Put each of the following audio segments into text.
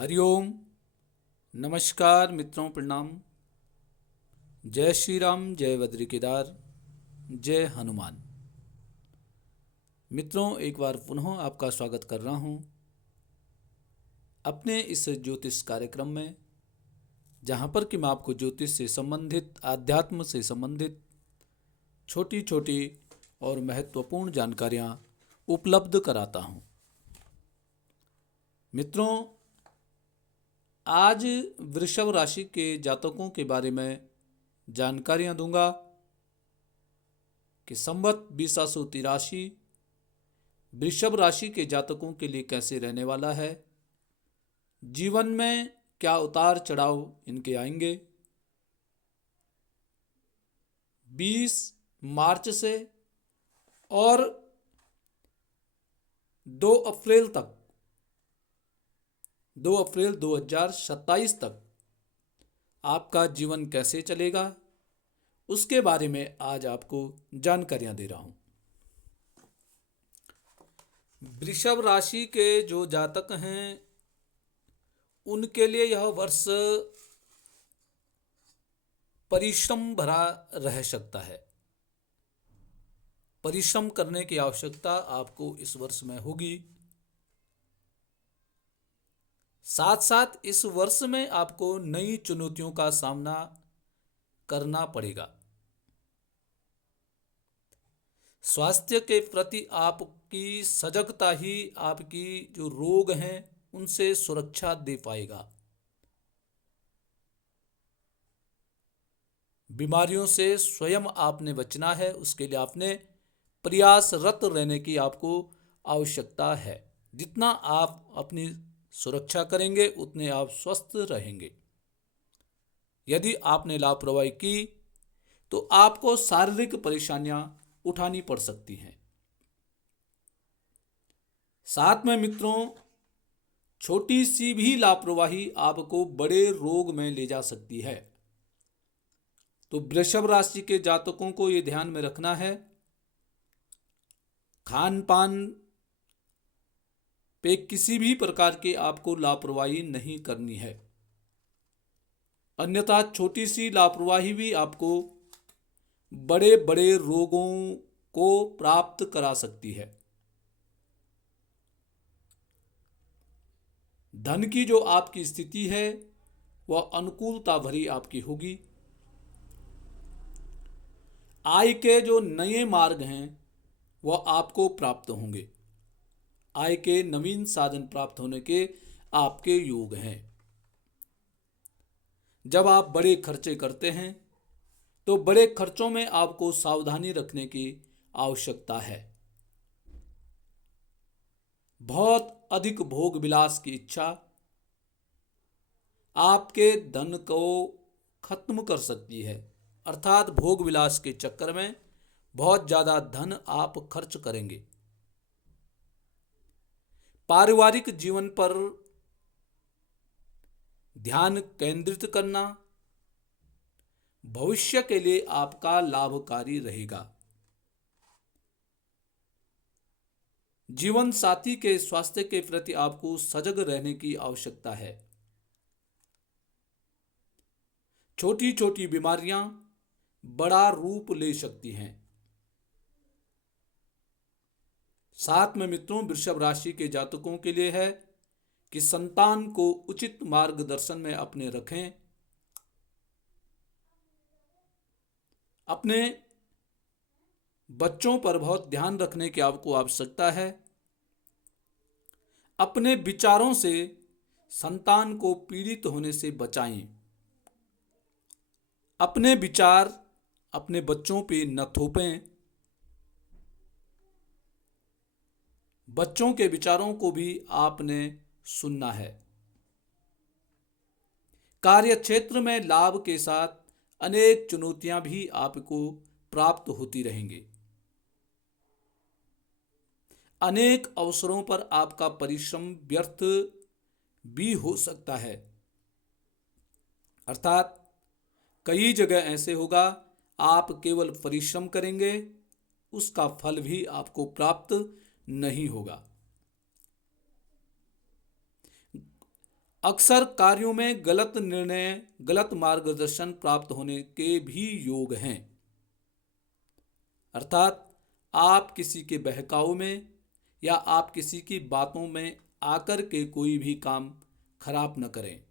हरिओम। नमस्कार मित्रों, प्रणाम। जय श्री राम, जय बद्री केदार, जय हनुमान। मित्रों, एक बार पुनः आपका स्वागत कर रहा हूँ अपने इस ज्योतिष कार्यक्रम में, जहाँ पर कि मैं आपको ज्योतिष से संबंधित, आध्यात्म से संबंधित छोटी छोटी और महत्वपूर्ण जानकारियाँ उपलब्ध कराता हूँ। मित्रों, आज वृषभ राशि के जातकों के बारे में जानकारियां दूंगा कि संवत 2083 वृषभ राशि के जातकों के लिए कैसे रहने वाला है। जीवन में क्या उतार चढ़ाव इनके आएंगे। 20 मार्च से और 2 अप्रैल 2027 तक आपका जीवन कैसे चलेगा, उसके बारे में आज आपको जानकारियां दे रहा हूं। वृषभ राशि के जो जातक हैं उनके लिए यह वर्ष परिश्रम भरा रह सकता है। परिश्रम करने की आवश्यकता आपको इस वर्ष में होगी। साथ साथ इस वर्ष में आपको नई चुनौतियों का सामना करना पड़ेगा। स्वास्थ्य के प्रति आपकी सजगता ही आपकी जो रोग हैं उनसे सुरक्षा दे पाएगा। बीमारियों से स्वयं आपने बचना है, उसके लिए आपने प्रयासरत रहने की आपको आवश्यकता है। जितना आप अपनी सुरक्षा करेंगे उतने आप स्वस्थ रहेंगे। यदि आपने लापरवाही की तो आपको शारीरिक परेशानियां उठानी पड़ सकती हैं। साथ में मित्रों, छोटी सी भी लापरवाही आपको बड़े रोग में ले जा सकती है। तो वृषभ राशि के जातकों को ये ध्यान में रखना है, खान पान पे किसी भी प्रकार की आपको लापरवाही नहीं करनी है, अन्यथा छोटी सी लापरवाही भी आपको बड़े बड़े रोगों को प्राप्त करा सकती है। धन की जो आपकी स्थिति है वह अनुकूलता भरी आपकी होगी। आय के जो नए मार्ग हैं वह आपको प्राप्त होंगे। आय के नवीन साधन प्राप्त होने के आपके योग हैं। जब आप बड़े खर्चे करते हैं तो बड़े खर्चों में आपको सावधानी रखने की आवश्यकता है। बहुत अधिक भोग विलास की इच्छा आपके धन को खत्म कर सकती है, अर्थात भोग विलास के चक्कर में बहुत ज्यादा धन आप खर्च करेंगे। पारिवारिक जीवन पर ध्यान केंद्रित करना भविष्य के लिए आपका लाभकारी रहेगा। जीवन साथी के स्वास्थ्य के प्रति आपको सजग रहने की आवश्यकता है। छोटी छोटी बीमारियां बड़ा रूप ले सकती हैं। साथ में मित्रों, वृषभ राशि के जातकों के लिए है कि संतान को उचित मार्गदर्शन में अपने रखें। अपने बच्चों पर बहुत ध्यान रखने की आपको आवश्यकता है। अपने विचारों से संतान को पीड़ित होने से बचाएं। अपने विचार अपने बच्चों पे न थोपें। बच्चों के विचारों को भी आपने सुनना है। कार्य क्षेत्र में लाभ के साथ अनेक चुनौतियां भी आपको प्राप्त होती रहेंगी। अनेक अवसरों पर आपका परिश्रम व्यर्थ भी हो सकता है, अर्थात कई जगह ऐसे होगा आप केवल परिश्रम करेंगे, उसका फल भी आपको प्राप्त नहीं होगा। अक्सर कार्यों में गलत निर्णय, गलत मार्गदर्शन प्राप्त होने के भी योग हैं। अर्थात आप किसी के बहकावे में या आप किसी की बातों में आकर के कोई भी काम खराब न करें।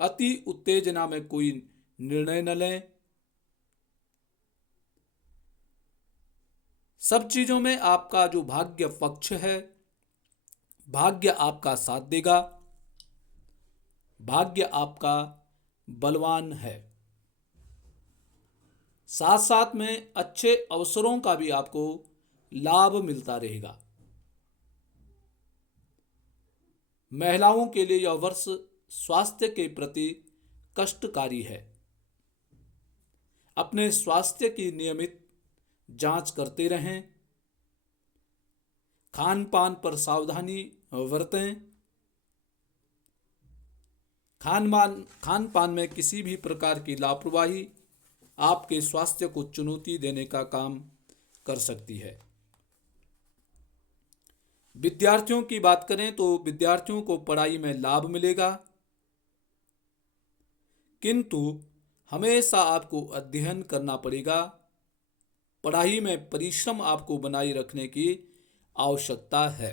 अति उत्तेजना में कोई निर्णय न लें। सब चीजों में आपका जो भाग्य पक्ष है, भाग्य आपका साथ देगा, भाग्य आपका बलवान है। साथ साथ में अच्छे अवसरों का भी आपको लाभ मिलता रहेगा। महिलाओं के लिए यह वर्ष स्वास्थ्य के प्रति कष्टकारी है। अपने स्वास्थ्य की नियमित जांच करते रहें। खान पान पर सावधानी बरतें। खान पान में किसी भी प्रकार की लापरवाही आपके स्वास्थ्य को चुनौती देने का काम कर सकती है। विद्यार्थियों की बात करें तो विद्यार्थियों को पढ़ाई में लाभ मिलेगा, किंतु हमेशा आपको अध्ययन करना पड़ेगा। पढ़ाई में परिश्रम आपको बनाए रखने की आवश्यकता है।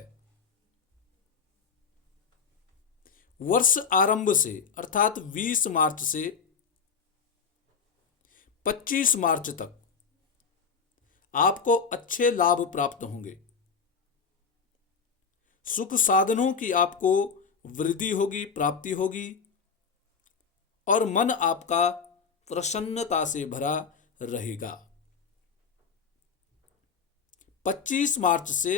वर्ष आरंभ से अर्थात 20 मार्च से 25 मार्च तक आपको अच्छे लाभ प्राप्त होंगे। सुख साधनों की आपको वृद्धि होगी, प्राप्ति होगी और मन आपका प्रसन्नता से भरा रहेगा। 25 मार्च से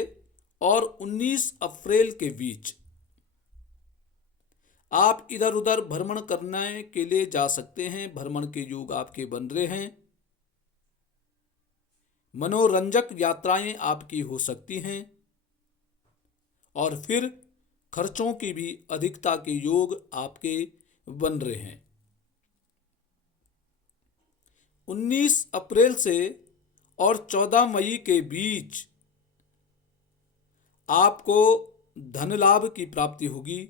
और 19 अप्रैल के बीच आप इधर उधर भ्रमण करने के लिए जा सकते हैं। भ्रमण के योग आपके बन रहे हैं। मनोरंजक यात्राएं आपकी हो सकती हैं और फिर खर्चों की भी अधिकता के योग आपके बन रहे हैं। 19 अप्रैल से और 14 मई के बीच आपको धन लाभ की प्राप्ति होगी।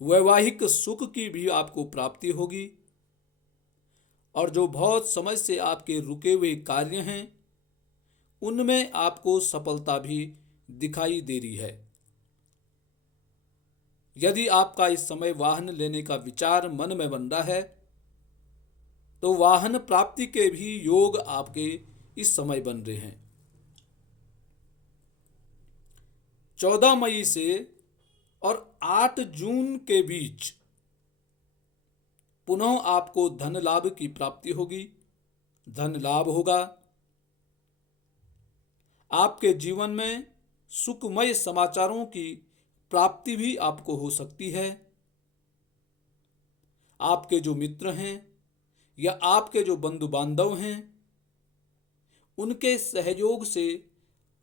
वैवाहिक सुख की भी आपको प्राप्ति होगी और जो बहुत समय से आपके रुके हुए कार्य हैं उनमें आपको सफलता भी दिखाई दे रही है। यदि आपका इस समय वाहन लेने का विचार मन में बन रहा है तो वाहन प्राप्ति के भी योग आपके इस समय बन रहे हैं। 14 मई से और 8 जून के बीच पुनः आपको धन लाभ की प्राप्ति होगी। धन लाभ होगा। आपके जीवन में सुखमय समाचारों की प्राप्ति भी आपको हो सकती है। आपके जो मित्र हैं या आपके जो बंधु बांधव हैं उनके सहयोग से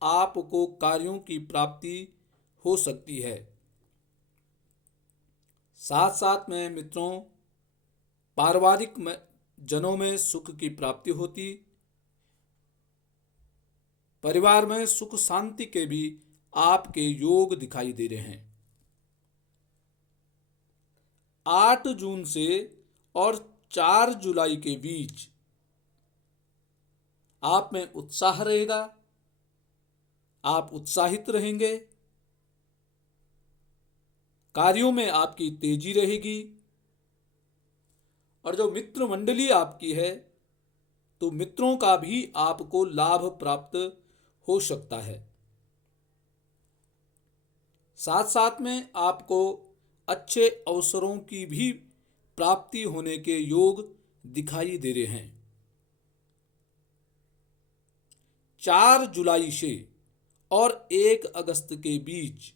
आपको कार्यों की प्राप्ति हो सकती है। साथ साथ में मित्रों पारिवारिक जनों में सुख की प्राप्ति होती। परिवार में सुख शांति के भी आपके योग दिखाई दे रहे हैं। 8 जून से और 4 जुलाई के बीच आप में उत्साह रहेगा। आप उत्साहित रहेंगे। कार्यों में आपकी तेजी रहेगी और जो मित्र मंडली आपकी है तो मित्रों का भी आपको लाभ प्राप्त हो सकता है। साथ साथ में आपको अच्छे अवसरों की भी प्राप्ति होने के योग दिखाई दे रहे हैं। 4 जुलाई से और 1 अगस्त के बीच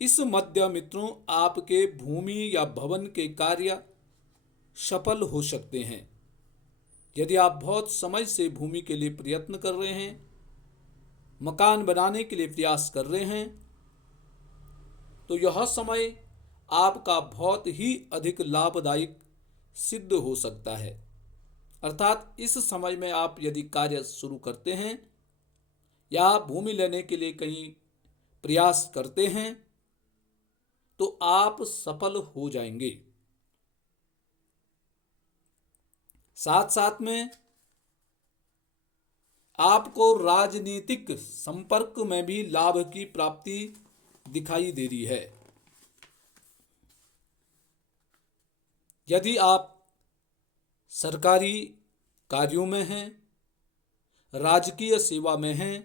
इस मध्य मित्रों आपके भूमि या भवन के कार्य सफल हो सकते हैं। यदि आप बहुत समय से भूमि के लिए प्रयत्न कर रहे हैं, मकान बनाने के लिए प्रयास कर रहे हैं, तो यह समय आपका बहुत ही अधिक लाभदायक सिद्ध हो सकता है। अर्थात इस समय में आप यदि कार्य शुरू करते हैं या भूमि लेने के लिए कहीं प्रयास करते हैं तो आप सफल हो जाएंगे। साथ साथ में आपको राजनीतिक संपर्क में भी लाभ की प्राप्ति दिखाई दे रही है। यदि आप सरकारी कार्यों में हैं, राजकीय सेवा में हैं,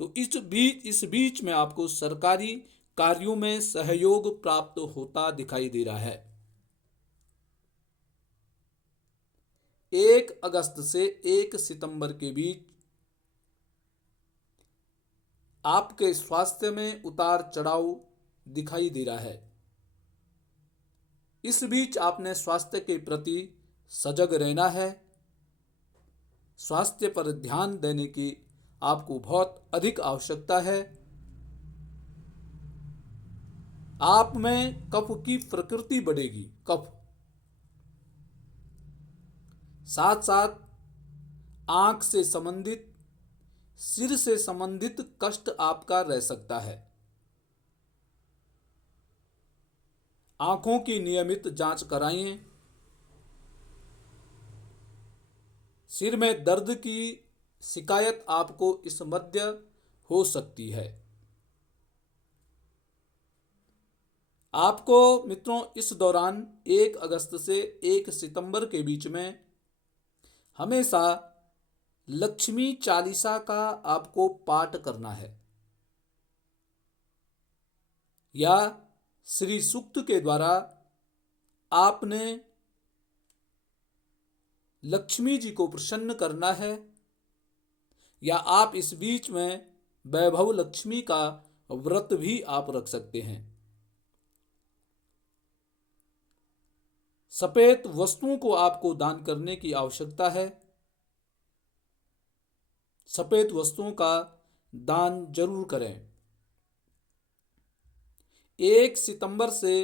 तो इस बीच में आपको सरकारी कार्यों में सहयोग प्राप्त होता दिखाई दे रहा है। 1 अगस्त से 1 सितंबर के बीच आपके स्वास्थ्य में उतार चढ़ाव दिखाई दे रहा है। इस बीच आपने स्वास्थ्य के प्रति सजग रहना है। स्वास्थ्य पर ध्यान देने की आपको बहुत अधिक आवश्यकता है। आप में कफ की प्रकृति बढ़ेगी, कफ। साथ साथ आंख से संबंधित, सिर से संबंधित कष्ट आपका रह सकता है। आंखों की नियमित जांच कराइए। सिर में दर्द की शिकायत आपको इस मध्य हो सकती है। आपको मित्रों इस दौरान 1 अगस्त से 1 सितंबर के बीच में हमेशा लक्ष्मी चालीसा का आपको पाठ करना है, या श्री सूक्त के द्वारा आपने लक्ष्मी जी को प्रसन्न करना है, या आप इस बीच में वैभव लक्ष्मी का व्रत भी आप रख सकते हैं। सफेद वस्तुओं को आपको दान करने की आवश्यकता है। सफेद वस्तुओं का दान जरूर करें। 1 सितंबर से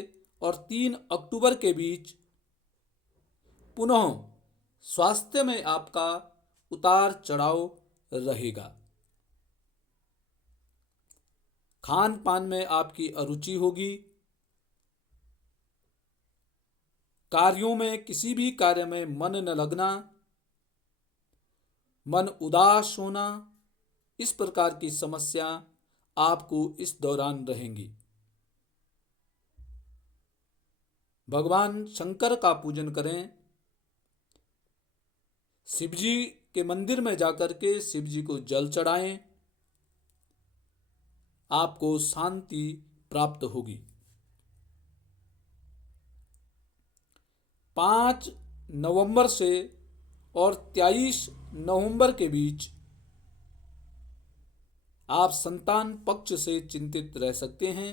और 3 अक्टूबर के बीच पुनः स्वास्थ्य में आपका उतार चढ़ाव रहेगा। खान पान में आपकी अरुचि होगी। कार्यों में, किसी भी कार्य में मन न लगना, मन उदास होना, इस प्रकार की समस्या आपको इस दौरान रहेंगी। भगवान शंकर का पूजन करें। शिवजी के मंदिर में जाकर के शिवजी को जल चढ़ाएं। आपको शांति प्राप्त होगी। 5 नवंबर से और 23 नवंबर के बीच आप संतान पक्ष से चिंतित रह सकते हैं।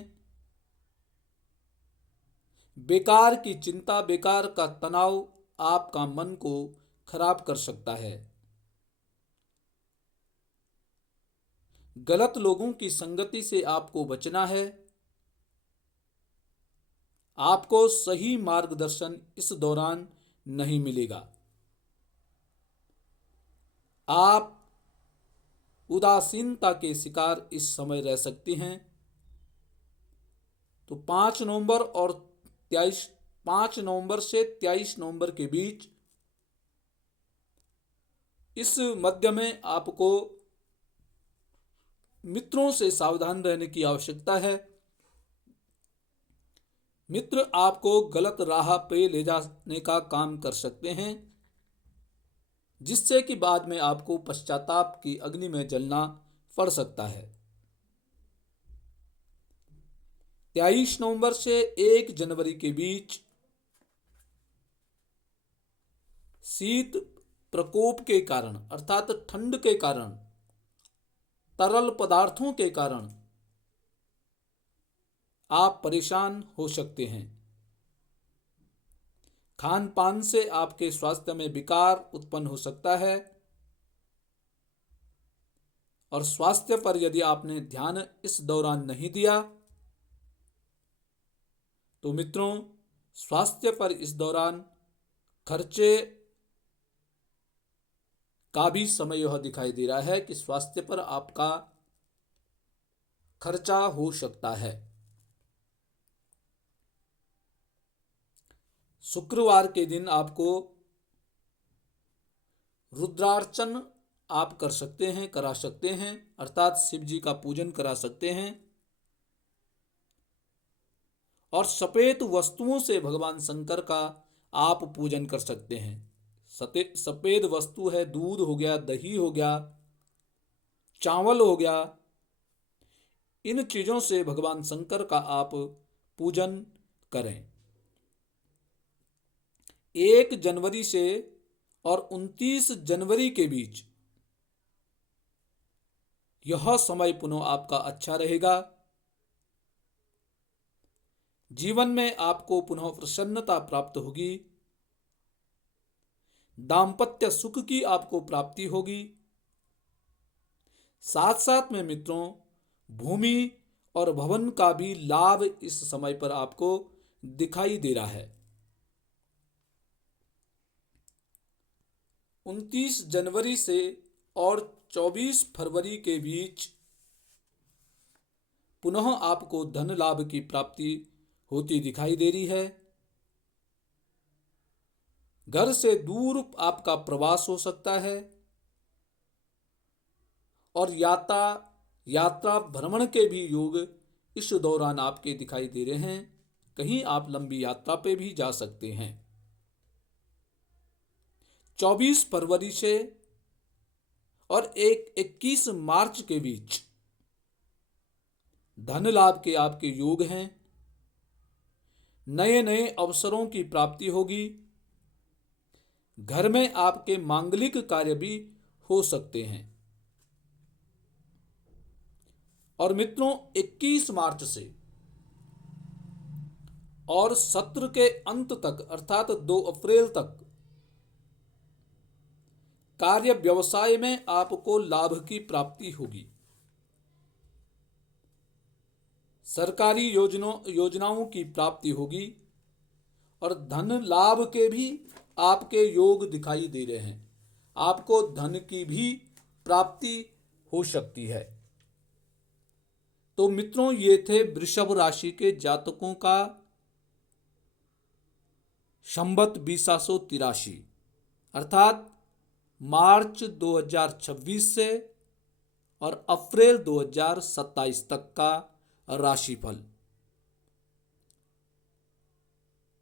बेकार की चिंता, बेकार का तनाव आपका मन को खराब कर सकता है। गलत लोगों की संगति से आपको बचना है। आपको सही मार्गदर्शन इस दौरान नहीं मिलेगा। आप उदासीनता के शिकार इस समय रह सकते हैं। तो 5 नवंबर और 5 नवंबर से 23 नवंबर के बीच इस मध्य में आपको मित्रों से सावधान रहने की आवश्यकता है। मित्र आपको गलत राह पे ले जाने का काम कर सकते हैं, जिससे कि बाद में आपको पश्चाताप की अग्नि में जलना पड़ सकता है। 23 नवंबर से 1 जनवरी के बीच शीत प्रकोप के कारण, अर्थात ठंड के कारण, तरल पदार्थों के कारण आप परेशान हो सकते हैं। खान पान से आपके स्वास्थ्य में विकार उत्पन्न हो सकता है, और स्वास्थ्य पर यदि आपने ध्यान इस दौरान नहीं दिया तो मित्रों स्वास्थ्य पर इस दौरान खर्चे का भी समय यह दिखाई दे रहा है कि स्वास्थ्य पर आपका खर्चा हो सकता है। शुक्रवार के दिन आपको रुद्रार्चन आप कर सकते हैं, करा सकते हैं, अर्थात शिव जी का पूजन करा सकते हैं और सफेद वस्तुओं से भगवान शंकर का आप पूजन कर सकते हैं। सफेद वस्तु है, दूध हो गया, दही हो गया, चावल हो गया, इन चीजों से भगवान शंकर का आप पूजन करें। 1 जनवरी से और 29 जनवरी के बीच यह समय पुनः आपका अच्छा रहेगा। जीवन में आपको पुनः प्रसन्नता प्राप्त होगी, दाम्पत्य सुख की आपको प्राप्ति होगी। साथ साथ में मित्रों, भूमि और भवन का भी लाभ इस समय पर आपको दिखाई दे रहा है। 29 जनवरी से और 24 फरवरी के बीच पुनः आपको धन लाभ की प्राप्ति होती दिखाई दे रही है। घर से दूर आपका प्रवास हो सकता है और यात्रा भ्रमण के भी योग इस दौरान आपके दिखाई दे रहे हैं। कहीं आप लंबी यात्रा पे भी जा सकते हैं। 24 फरवरी से और 21 मार्च के बीच धन लाभ के आपके योग हैं। नए नए अवसरों की प्राप्ति होगी। घर में आपके मांगलिक कार्य भी हो सकते हैं। और मित्रों, 21 मार्च से और सत्र के अंत तक अर्थात 2 अप्रैल तक कार्य व्यवसाय में आपको लाभ की प्राप्ति होगी। सरकारी योजनाओं की प्राप्ति होगी और धन लाभ के भी आपके योग दिखाई दे रहे हैं। आपको धन की भी प्राप्ति हो सकती है। तो मित्रों, ये थे वृषभ राशि के जातकों का संवत 2083 अर्थात मार्च 2026 से और अप्रैल 2027 तक का राशिफल।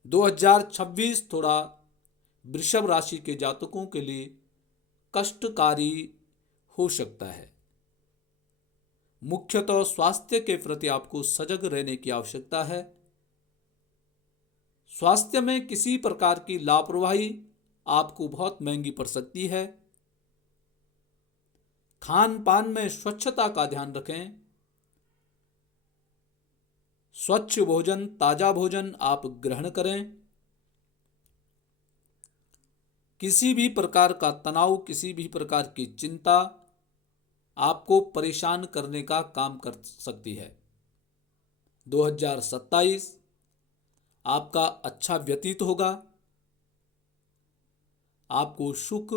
2026 थोड़ा वृषभ राशि के जातकों के लिए कष्टकारी हो सकता है। मुख्यतः स्वास्थ्य के प्रति आपको सजग रहने की आवश्यकता है। स्वास्थ्य में किसी प्रकार की लापरवाही आपको बहुत महंगी पड़ सकती है। खान पान में स्वच्छता का ध्यान रखें। स्वच्छ भोजन, ताजा भोजन आप ग्रहण करें। किसी भी प्रकार का तनाव, किसी भी प्रकार की चिंता आपको परेशान करने का काम कर सकती है। 2027 आपका अच्छा व्यतीत होगा। आपको सुख,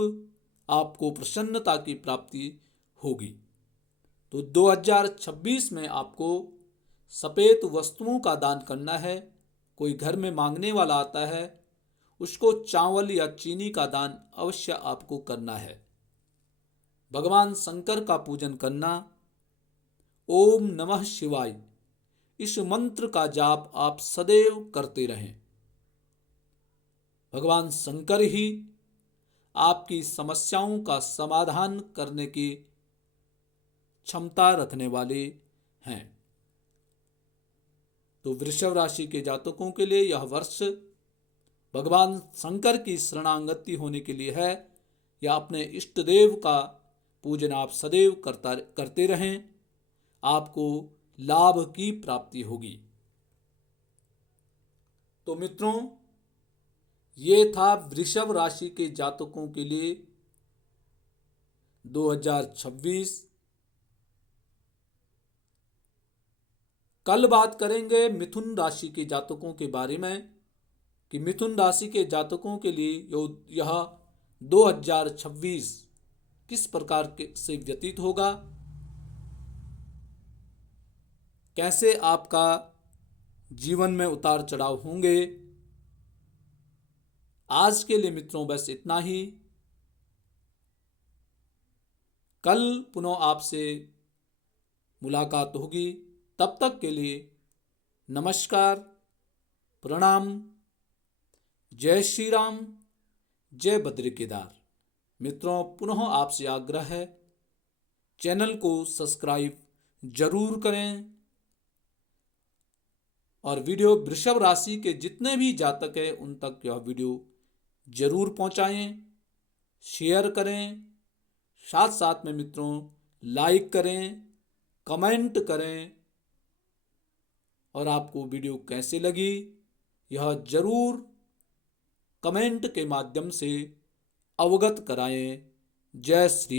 आपको प्रसन्नता की प्राप्ति होगी। तो 2026 में आपको सफेद वस्तुओं का दान करना है। कोई घर में मांगने वाला आता है, उसको चावल या चीनी का दान अवश्य आपको करना है। भगवान शंकर का पूजन करना, ओम नमः शिवाय, इस मंत्र का जाप आप सदैव करते रहें। भगवान शंकर ही आपकी समस्याओं का समाधान करने की क्षमता रखने वाले हैं। तो वृषभ राशि के जातकों के लिए यह वर्ष भगवान शंकर की शरणागति होने के लिए है, या अपने इष्ट देव का पूजन आप सदैव करते रहें। आपको लाभ की प्राप्ति होगी। तो मित्रों, ये था वृषभ राशि के जातकों के लिए 2026। कल बात करेंगे मिथुन राशि के जातकों के बारे में कि मिथुन राशि के जातकों के लिए यह 2026 किस प्रकार से व्यतीत होगा, कैसे आपका जीवन में उतार चढ़ाव होंगे। आज के लिए मित्रों बस इतना ही। कल पुनः आपसे मुलाकात होगी। तब तक के लिए नमस्कार, प्रणाम, जय श्री राम, जय बद्री केदार। मित्रों पुनः आपसे आग्रह है, चैनल को सब्सक्राइब जरूर करें और वीडियो वृषभ राशि के जितने भी जातक हैं उन तक यह वीडियो जरूर पहुंचाएं, शेयर करें। साथ साथ में मित्रों लाइक करें, कमेंट करें और आपको वीडियो कैसे लगी यह जरूर कमेंट के माध्यम से अवगत कराएं। जय श्री